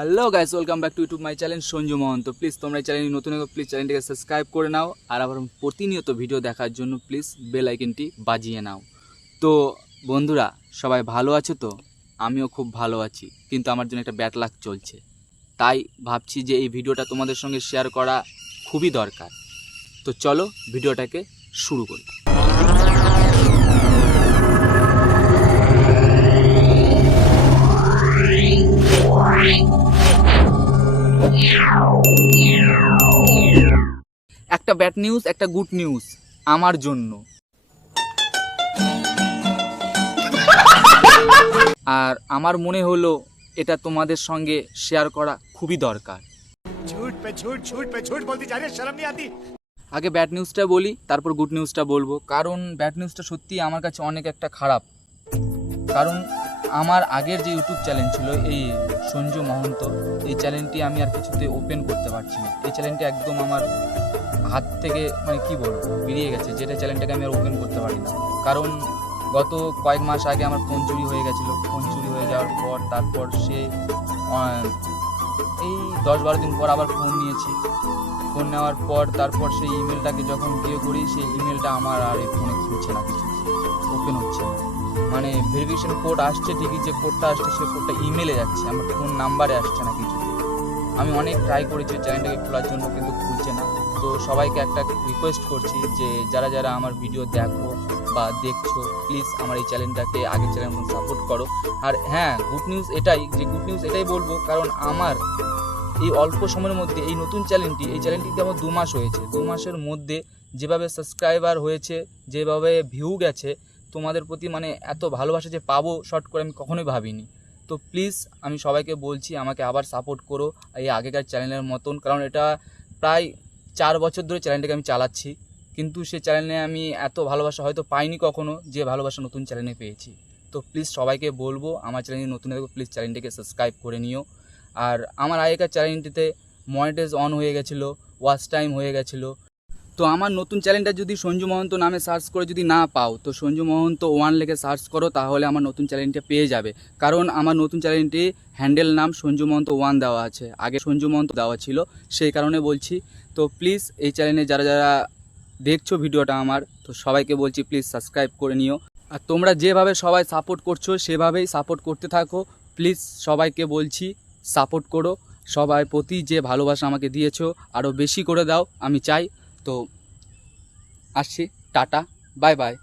Hello guys, welcome back to YouTube my channel Sanju Mahanta. Please তোমরা এই channel নতুন হলে প্লিজ চ্যানেলটিকে সাবস্ক্রাইব করে নাও, আর আবার প্রতিনিয়ত ভিডিও দেখার জন্য প্লিজ বেল আইকনটি বাজিয়ে নাও। তো বন্ধুরা, সবাই ভালো আছো তো? আমিও খুব ভালো আছি, কিন্তু আমার জন্য একটা ব্যাড লাক চলছে। তাই ভাবছি যে এই ভিডিওটা তোমাদের সঙ্গে শেয়ার করা খুবই দরকার। তো চলো ভিডিওটাকে শুরু করি। একটা ব্যাড নিউজ, একটা গুড নিউজ আমার জন্য। আর আমার মনে হলো এটা তোমাদের সঙ্গে শেয়ার করা খুবই দরকার। আগে ব্যাড নিউজটা বলি, তারপর গুড নিউজটা বলবো। কারণ ব্যাড নিউজটা সত্যি আমার কাছে অনেক একটা খারাপ। কারণ আমার আগের যে ইউটিউব চ্যানেল ছিল এই সঞ্জু মহন্ত, এই চ্যানেলটি আমি আর কিছুতে ওপেন করতে পারছি না। এই চ্যানেলটি একদম আমার হাত থেকে কি বলবো বেরিয়ে গেছে, যেটা চ্যানেলটাকে আমি আর ওপেন করতে পারি না। কারণ গত কয়েক মাস আগে আমার ফোন চুরি হয়ে গেছিলো। ফোন চুরি হয়ে যাওয়ার পর তারপর সে এই 10-12 দিন পর আবার ফোন নিয়েছি। ফোন নেওয়ার পর তারপর সেই ইমেলটাকে যখন গিয়ে করি, সেই ইমেলটা আমার আর এই ফোনে খুলছে না, কিছু ওপেন হচ্ছে না। ভেরিফিকেশন কোড আসছে ঠিকই, যে কোডটা আসছে সে কোডটা ইমেলে যাচ্ছে, আমার ফোন নাম্বারে আসছে না কিছু। আমি অনেক ট্রাই করেছি চ্যানেলটাকে খোলার জন্য, কিন্তু খুলছে না। তো সবাইকে একটা রিকোয়েস্ট করছি যে যারা যারা আমার ভিডিও দেখো বা দেখছো, প্লিজ আমার এই চ্যানেলটাকে আগের চ্যানেলের মতো সাপোর্ট করো। আর হ্যাঁ, গুড নিউজ এটাই বলবো, কারণ আমার এই অল্প সময়ের মধ্যে এই নতুন চ্যানেলটিতে আমার 2 মাস হয়েছে। 2 মাসের মধ্যে যেভাবে সাবস্ক্রাইবার হয়েছে, যেভাবে ভিউ গেছে, তোমাদের প্রতি এত ভালোবাসা যে পাবো শর্ট করে আমি কখনোই ভাবিনি। তো প্লিজ আমি সবাইকে বলছি, আমাকে আবার সাপোর্ট করো এই আগেকার চ্যানেলের মতন। কারণ এটা প্রায় 4 বছর ধরে চ্যানেলটাকে আমি চালাচ্ছি, কিন্তু সেই চ্যানেলে আমি এত ভালোবাসা হয়তো পাইনি কখনো, যে ভালোবাসা নতুন চ্যানেলে পেয়েছি। তো প্লিজ সবাইকে বলবো, আমার চ্যানেল নতুন হলে প্লিজ চ্যানেলটিকে সাবস্ক্রাইব করে নিও। আর আমার আগেকার চ্যানেলটিতে মনিটাইজ অন হয়ে গেছিলো, ওয়াচ টাইম হয়ে গেছিলো। তো আমার নতুন চ্যানেলটা যদি সঞ্জু মহন্ত নামে সার্চ করে যদি না পাও, তো সঞ্জু মহন্ত 1 লিখে সার্চ করো, তাহলে আমার নতুন চ্যানেলটা পেয়ে যাবে। কারণ আমার নতুন চ্যানেলটি হ্যান্ডেল নাম সঞ্জু মহন্ত 1 দেওয়া আছে, আগে সঞ্জু মহন্ত দেওয়া ছিল, সেই কারণে বলছি। তো প্লিজ এই চ্যানেলে যারা যারা দেখছো ভিডিওটা আমার, তো সবাইকে বলছি প্লিজ সাবস্ক্রাইব করে নিও। আর তোমরা যেভাবে সবাই সাপোর্ট করছো সেভাবেই সাপোর্ট করতে থাকো। প্লিজ সবাইকে বলছি সাপোর্ট করো। সবাই প্রতি যে ভালোবাসা আমাকে দিয়েছো আরও বেশি করে দাও, আমি চাই। তো আসছি, টাটা, বাই বাই।